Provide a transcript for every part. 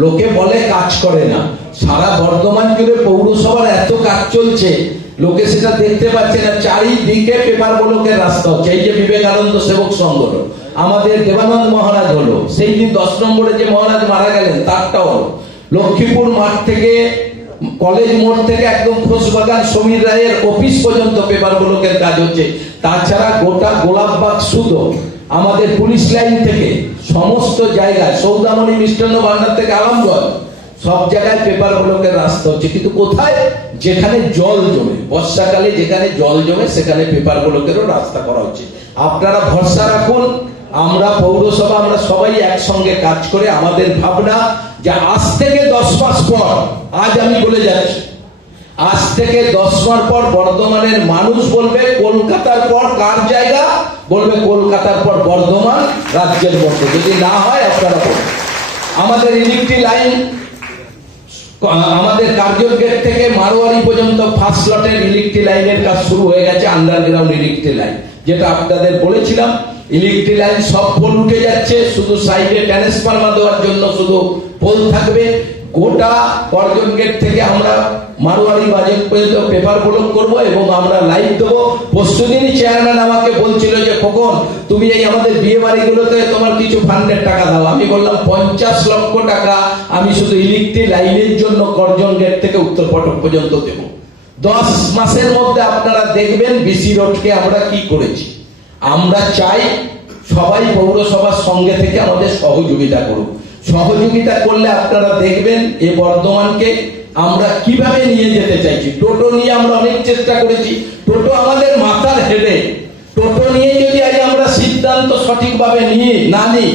লোকে বলে কাজ করে না। সারা বর্ধমান জুড়ে পৌরসভার এত কাজ চলছে, লোকে সেটা দেখতে পাচ্ছে না। চারিদিকে পেপার ব্লকের রাস্তা হচ্ছে। এই যে বিবেকানন্দ সেবক সংঘ, আমাদের দেবানন্দ মহারাজ হলো, সেই দিন 10 নম্বরে যে মহারাজ মারা গেলেন তারটাও হলো। লক্ষ্মীপুর মাঠ থেকে, কলেজ মোড় থেকে একদম খোসবাগান সমীর রায়ের অফিস পর্যন্ত পেপার ব্লকের কাজ হচ্ছে। তাছাড়া গোটা গোলাপবাগ শুধু আমাদের পুলিশ লাইন থেকে সমস্ত জায়গায়, সৌদামণি মিষ্টান্ন ভান্ডার থেকে আলমগঞ্জ, সব জায়গায় পেপার ব্লকের রাস্তা হচ্ছে। কিন্তু কোথায়? যেখানে জল জমে, বর্ষাকালে যেখানে জল জমে সেখানে পেপার ব্লকেরও রাস্তা করা হচ্ছে। আপনারা ভরসা রাখুন, আমরা পৌরসভা, আমরা সবাই একসঙ্গে কাজ করে আমাদের ভাবনা যে আজ থেকে 10 মাস পর, আজ আমি বলে যাচ্ছি, আজ থেকে 10 মাস পর বর্ধমানের মানুষ বলবে কলকাতার পর কার জায়গা, বলবে কলকাতার পর বর্ধমান রাজ্যের মধ্যে। যদি না হয় আপনারা বলবেন। আমাদের ইলেকট্রিক লাইন, আমাদের কার্জন গেট থেকে মারোয়ারি পর্যন্ত ফার্স্ট লটের ইলেকট্রিক লাইনের কাজ শুরু হয়ে গেছে। আন্ডারগ্রাউন্ড ইলেকট্রিক লাইন, যেটা আপনাদের বলেছিলাম, ইলেকট্রিক লাইন সব পোল উঠে যাচ্ছে, শুধু সাইডে ট্রান্সফরমার দেওয়ার জন্য শুধু পোল থাকবে। গোটা কার্জন গেট থেকে আমরা মারোয়ারি বাজার পর্যন্ত পেপার ব্লক করব এবং আমরা লাইভ দেবো। পরশুদিনই চেয়ারম্যান আমাকে বলছিল যে খোকন, তুমি এই আমাদের বিয়ে বাড়িগুলোতে তোমার কিছু ফান্ডের টাকা দাও। আমি বললাম 50 লক্ষ টাকা আমি শুধু ইলেকট্রিক লাইনের জন্য কার্জন গেট থেকে উত্তর ফটক পর্যন্ত দেব। 10 মাসের মধ্যে আপনারা দেখবেন বিসি রোডকে আমরা কি করেছি। আমরা চাই সবাই পৌরসভার সঙ্গে থেকে আমাদের সহযোগিতা করুক। সহযোগিতা করলে আপনারা দেখবেন এই বর্ধমানকে আমরা কিভাবে নিয়ে যেতে চাইছি। টোটো নিয়ে আমরা অনেক চেষ্টা করেছি, টোটো আমাদের মাথার হেডে। টোটো নিয়ে যদি আজ আমরা সিদ্ধান্ত সঠিকভাবে না নিই,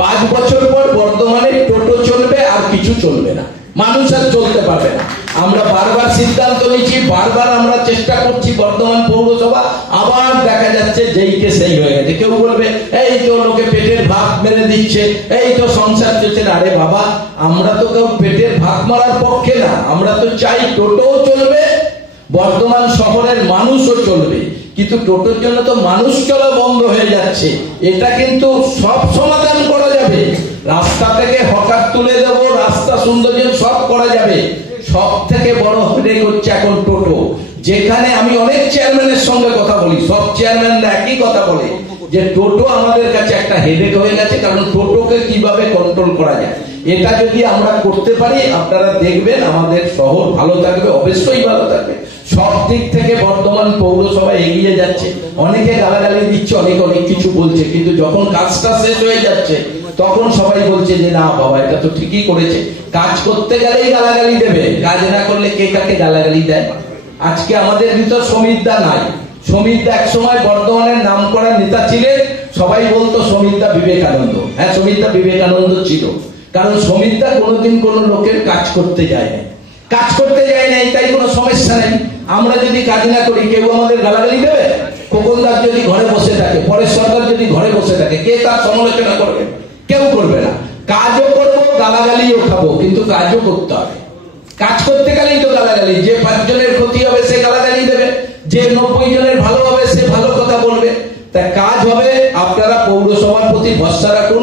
5 বছর পর বর্ধমানে টোটো চলবে আর কিছু চলবে না, মানুষ আর চলতে পারবে না। আমরা বারবার সিদ্ধান্ত নিচ্ছি, বারবার আমরা চেষ্টা করছি, বর্ধমান পৌরসভা আবার দেখা যাচ্ছে যেইকে সেই হয়ে গেছে। কেউ বলবে এই তো লোকে পেটের ভাত মেরে দিচ্ছে, এই তো সংসার চলছে না। আরে বাবা, আমরা তো কেউ পেটের ভাত মারার পক্ষে না, আমরা তো চাই টোটোও চলবে, বর্ধমান শহরের মানুষও চলবে। কিন্তু টোটোর জন্য তো মানুষ চলা বন্ধ হয়ে যাচ্ছে। এটা কিন্তু সব সমাধান করা যাবে। রাস্তা থেকে হঠাৎ তুলে দেবো, রাস্তা সৌন্দর্য সব করা যাবে। সব থেকে বড় হেডেক হচ্ছে এখন টোটো। যেখানে আমি অনেক চেয়ারম্যানের সঙ্গে কথা বলি, সব চেয়ারম্যানরা একই কথা বলে যে টোটো আমাদের কাছে একটা হেডেক হয়ে গেছে। কারণ টোটোকে কিভাবে কন্ট্রোল করা যায়, এটা যদি আমরা করতে পারি আপনারা দেখবেন আমাদের শহর ভালো থাকবে, অবশ্যই ভালো থাকবে। সব দিক থেকে বর্ধমান পৌরসভা এগিয়ে যাচ্ছে। অনেকে গালাগালি দিচ্ছে, অনেকে অনেক কিছু বলছে, কিন্তু যখন কাজটা শেষ হয়ে যাচ্ছে তখন সবাই বলছে যে না বাবা, এটা তো ঠিকই করেছে। কাজ করতে গেলেই গালাগালি দেবে, কাজ না করলে কে কাকে গালাগালি দেয়। আজকে আমাদের ভিতর সমীরদা নাই। সমীরদা একসময় বর্ধমানের নাম করা নেতা ছিলেন, সবাই বলতো সমীরদা বিবেকানন্দ। হ্যাঁ, সমীরদা বিবেকানন্দ ছিল, কারণ সমীরদা কোনোদিন কোনো লোকের কাজ করতে যায় না। কাজ করতে যায় নাই, তাই কোনো সমস্যা নেই। আমরা যদি কাজ না করি কেউ আমাদের গালাগালি দেবে? খোকনদার যদি ঘরে বসে থাকে, পরের সরকার যদি ঘরে বসে থাকে, কে তার সমালোচনা করবে? কেউ করবে না। কাজও করবো, গালাগালিও খাবো, কিন্তু কাজও করতে হবে। কাজ করতে গেলেই তো গালাগালি। যে 5 জনের ক্ষতি হবে সে গালাগালি দেবে, যে 90 জনের ভালো হবে সে ভালো কথা বলবে। তা কাজ হবে। আপনারা পৌরসভার প্রতি ভরসা রাখুন।